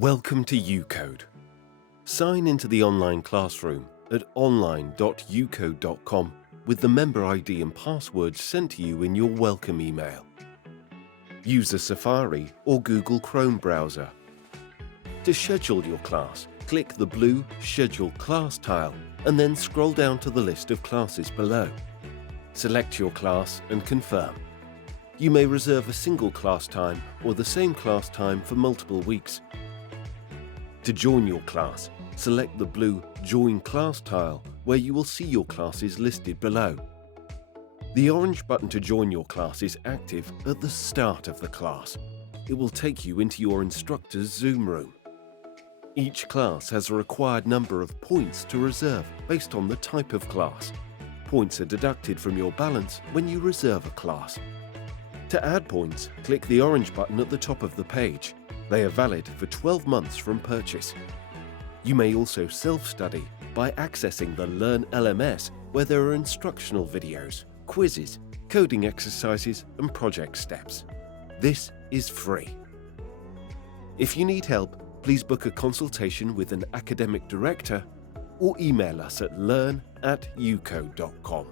Welcome to UCode. Sign into the online classroom at online.ucode.com with the member ID and password sent to you in your welcome email. Use a Safari or Google Chrome browser. To schedule your class, click the blue Schedule Class tile and then scroll down to the list of classes below. Select your class and confirm. You may reserve a single class time or the same class time for multiple weeks. To join your class, select the blue Join Class tile where you will see your classes listed below. The orange button to join your class is active at the start of the class. It will take you into your instructor's Zoom room. Each class has a required number of points to reserve based on the type of class. Points are deducted from your balance when you reserve a class. To add points, click the orange button at the top of the page. They are valid for 12 months from purchase. You may also self-study by accessing the Learn LMS, where there are instructional videos, quizzes, coding exercises and project steps. This is free. If you need help, please book a consultation with an academic director or email us at learn@ucode.com.